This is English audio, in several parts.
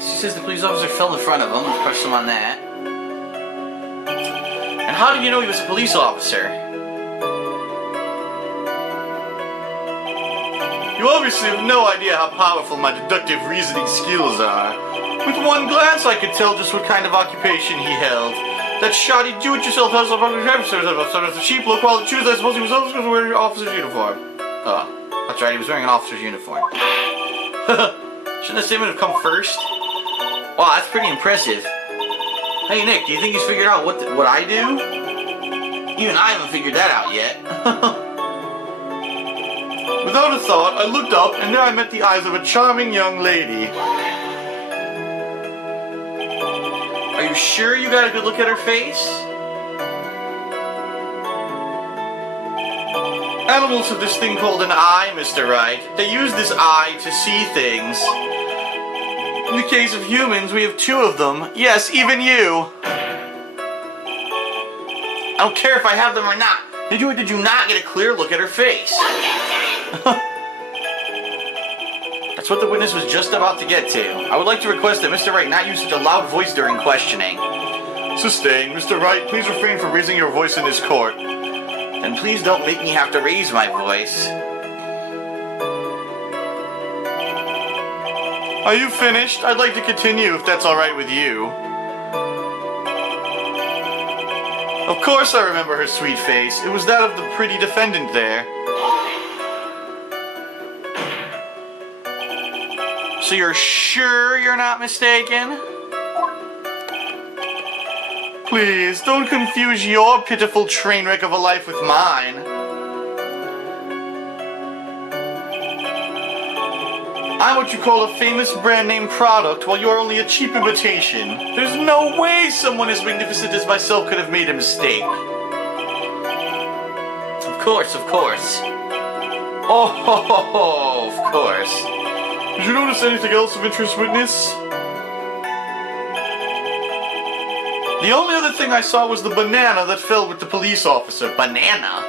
She says the police officer fell in front of him. Let's press him on that. And how did you know he was a police officer? You obviously have no idea how powerful my deductive reasoning skills are. With one glance, I could tell just what kind of occupation he held. That shoddy do-it-yourself house of the cheap, low-quality shoes. I suppose he was also wearing an officer's uniform. Oh, that's right. He was wearing an officer's uniform. Shouldn't that statement have come first? Wow, that's pretty impressive. Hey, Nick, do you think he's figured out what I do? Even I haven't figured that out yet. Without a thought, I looked up, and there I met the eyes of a charming young lady. Are you sure you got a good look at her face? Animals have this thing called an eye, Mr. Wright. They use this eye to see things. In the case of humans, we have two of them. Yes, even you. I don't care if I have them or not. Did you or did you not get a clear look at her face? That's what the witness was just about to get to. I would like to request that Mr. Wright not use such a loud voice during questioning. Sustained. Mr. Wright, please refrain from raising your voice in this court. Then please don't make me have to raise my voice. Are you finished? I'd like to continue if that's alright with you. Of course I remember her sweet face. It was that of the pretty defendant there. So you're sure you're not mistaken? Please, don't confuse your pitiful train wreck of a life with mine. I'm what you call a famous brand name product, while you're only a cheap imitation. There's no way someone as magnificent as myself could have made a mistake. Of course, of course. Oh, of course. Did you notice anything else of interest, witness? The only other thing I saw was the banana that fell with the police officer. Banana?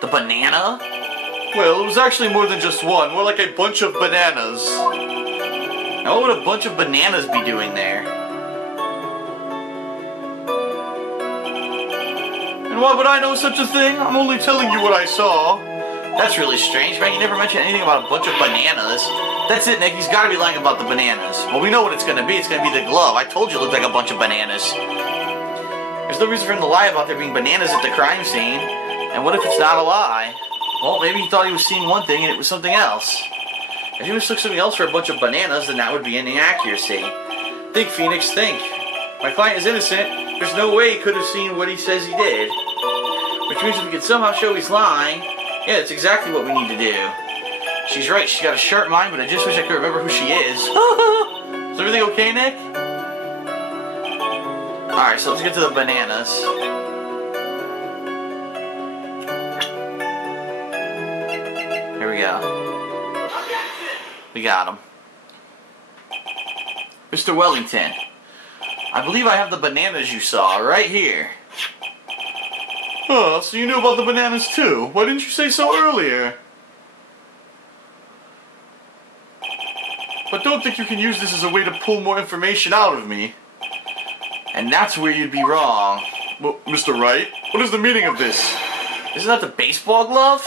The banana? Well, it was actually more than just one. More like a bunch of bananas. Now what would a bunch of bananas be doing there? And why would I know such a thing? I'm only telling you what I saw. That's really strange, right? You never mentioned anything about a bunch of bananas. That's it, Nick. He's got to be lying about the bananas. Well, we know what it's going to be. It's going to be the glove. I told you it looked like a bunch of bananas. There's no reason for him to lie about there being bananas at the crime scene. And what if it's not a lie? Well, maybe he thought he was seeing one thing and it was something else. If he mistook something else for a bunch of bananas, then that would be an inaccuracy. Think, Phoenix, think. My client is innocent. There's no way he could have seen what he says he did. Which means if we could somehow show he's lying, yeah, that's exactly what we need to do. She's right, she's got a sharp mind, but I just wish I could remember who she is. Is everything okay, Nick? Alright, so let's get to the bananas. Here we go. We got him. Mr. Wellington, I believe I have the bananas you saw right here. Oh, so you knew about the bananas too? Why didn't you say so earlier? But don't think you can use this as a way to pull more information out of me. And that's where you'd be wrong. Well, Mr. Wright, what is the meaning of this? Isn't that the baseball glove?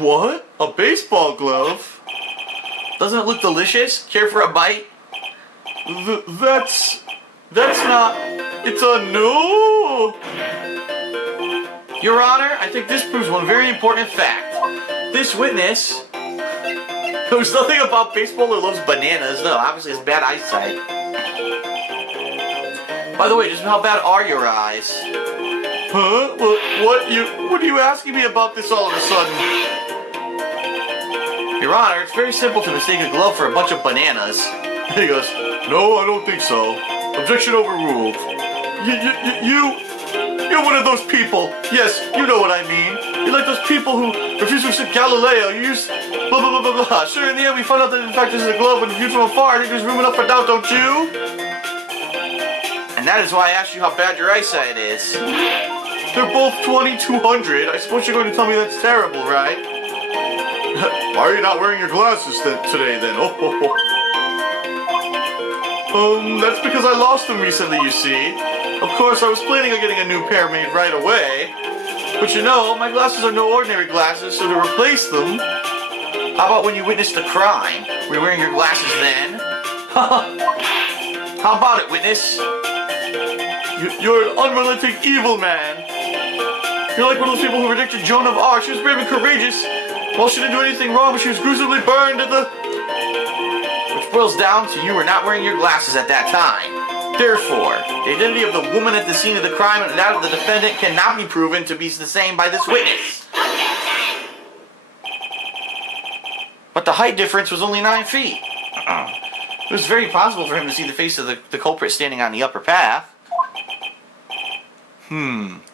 What? A baseball glove? Doesn't it look delicious? Care for a bite? That's not... It's a no! Your Honor, I think this proves one very important fact. This witness knows nothing about baseball or loves bananas. No, obviously has bad eyesight. By the way, just how bad are your eyes? Huh? What are you asking me about this all of a sudden? Your Honor, it's very simple to mistake a glove for a bunch of bananas. He goes, no, I don't think so. Objection overruled. You're one of those people. Yes, you know what I mean. You're like those people who refuse to accept Galileo. You use blah, blah, blah, blah, blah. Sure, in the end, we found out that in fact this is a glove, and viewed from afar, I think there's room enough for doubt, don't you? And that is why I asked you how bad your eyesight is. They're both 2200. I suppose you're going to tell me that's terrible, right? Why are you not wearing your glasses today then? Oh. That's because I lost them recently, you see. Of course, I was planning on getting a new pair made right away. But you know, my glasses are no ordinary glasses, so to replace them... How about when you witnessed the crime? Were you wearing your glasses then? How about it, witness? You're an unrelenting evil man. You're like one of those people who predicted Joan of Arc. She was brave and courageous. Well, she didn't do anything wrong, but she was gruesomely burned at the... Which boils down to you were not wearing your glasses at that time. Therefore, the identity of the woman at the scene of the crime and that of the defendant cannot be proven to be the same by this witness. But the height difference was only 9 feet. It was very possible for him to see the face of the culprit standing on the upper path.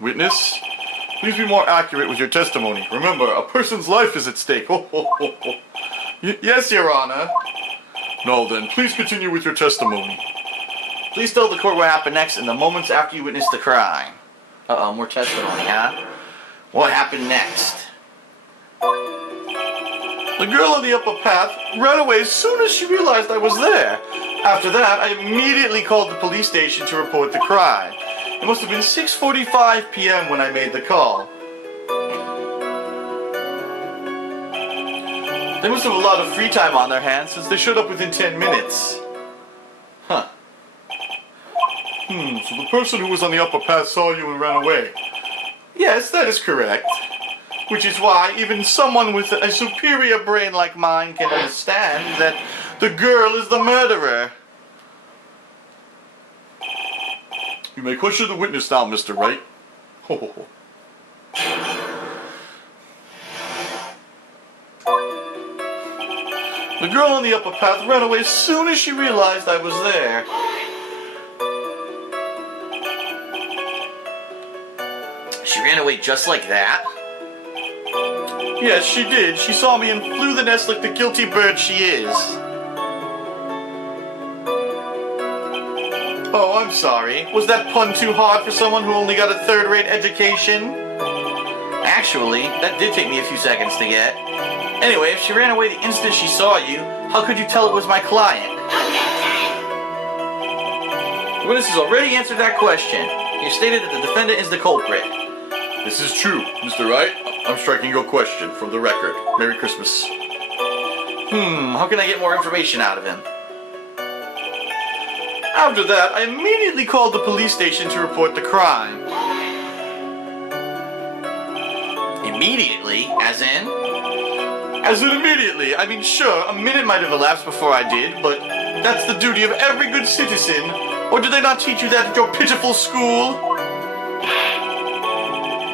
Witness? Please be more accurate with your testimony. Remember, a person's life is at stake. Yes, Your Honor. No, then, please continue with your testimony. Please tell the court what happened next in the moments after you witnessed the crime. More testimony, huh? What happened next? The girl on the upper path ran away as soon as she realized I was there. After that, I immediately called the police station to report the crime. It must have been 6:45 p.m. when I made the call. They must have a lot of free time on their hands since they showed up within 10 minutes. Huh. So the person who was on the upper path saw you and ran away. Yes, that is correct. Which is why even someone with a superior brain like mine can understand that the girl is the murderer. You may question the witness now, Mr. Wright. The girl on the upper path ran away as soon as she realized I was there. She ran away just like that? Yes, she did. She saw me and flew the nest like the guilty bird she is. Oh, I'm sorry. Was that pun too hard for someone who only got a third-rate education? Actually, that did take me a few seconds to get. Anyway, if she ran away the instant she saw you, how could you tell it was my client? The witness has already answered that question. He stated that the defendant is the culprit. This is true, Mr. Wright. I'm striking your question from the record. Merry Christmas. How can I get more information out of him? After that, I immediately called the police station to report the crime. Immediately? As in? As in immediately. I mean, sure, a minute might have elapsed before I did, but that's the duty of every good citizen. Or did they not teach you that at your pitiful school?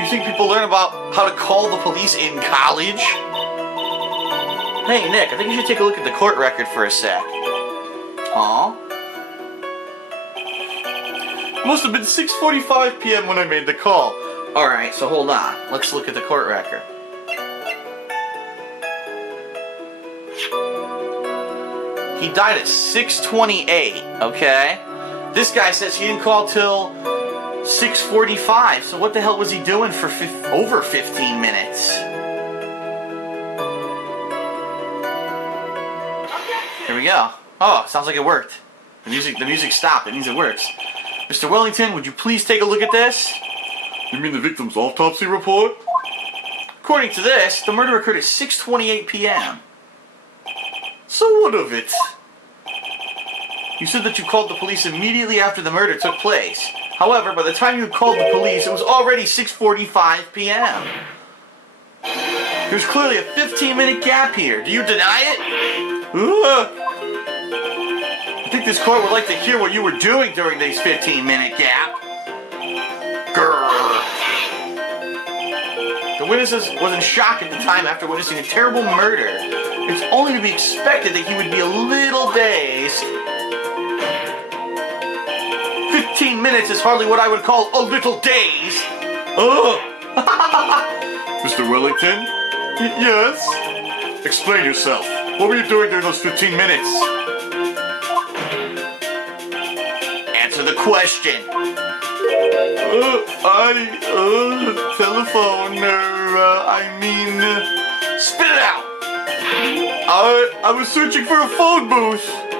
You think people learn about how to call the police in college? Hey, Nick, I think you should take a look at the court record for a sec. Huh? It must have been 6:45 p.m. when I made the call. Alright, so hold on. Let's look at the court record. He died at 6:28, okay? This guy says he didn't call till 6:45, so what the hell was he doing for over 15 minutes? Here we go. Oh, sounds like it worked. The music stopped. It means it works. Mr. Wellington, would you please take a look at this? You mean the victim's autopsy report? According to this, the murder occurred at 6:28 p.m. So what of it? You said that you called the police immediately after the murder took place. However, by the time you called the police, it was already 6:45 p.m. There's clearly a 15-minute gap here. Do you deny it? I think this court would like to hear what you were doing during this 15-minute gap. Grrr. The witness was in shock at the time after witnessing a terrible murder. It's only to be expected that he would be a little dazed. 15 minutes is hardly what I would call a little dazed. Mr. Wellington? Yes? Explain yourself. What were you doing during those 15 minutes? Answer the question. Telephone, spit it out! I was searching for a phone booth.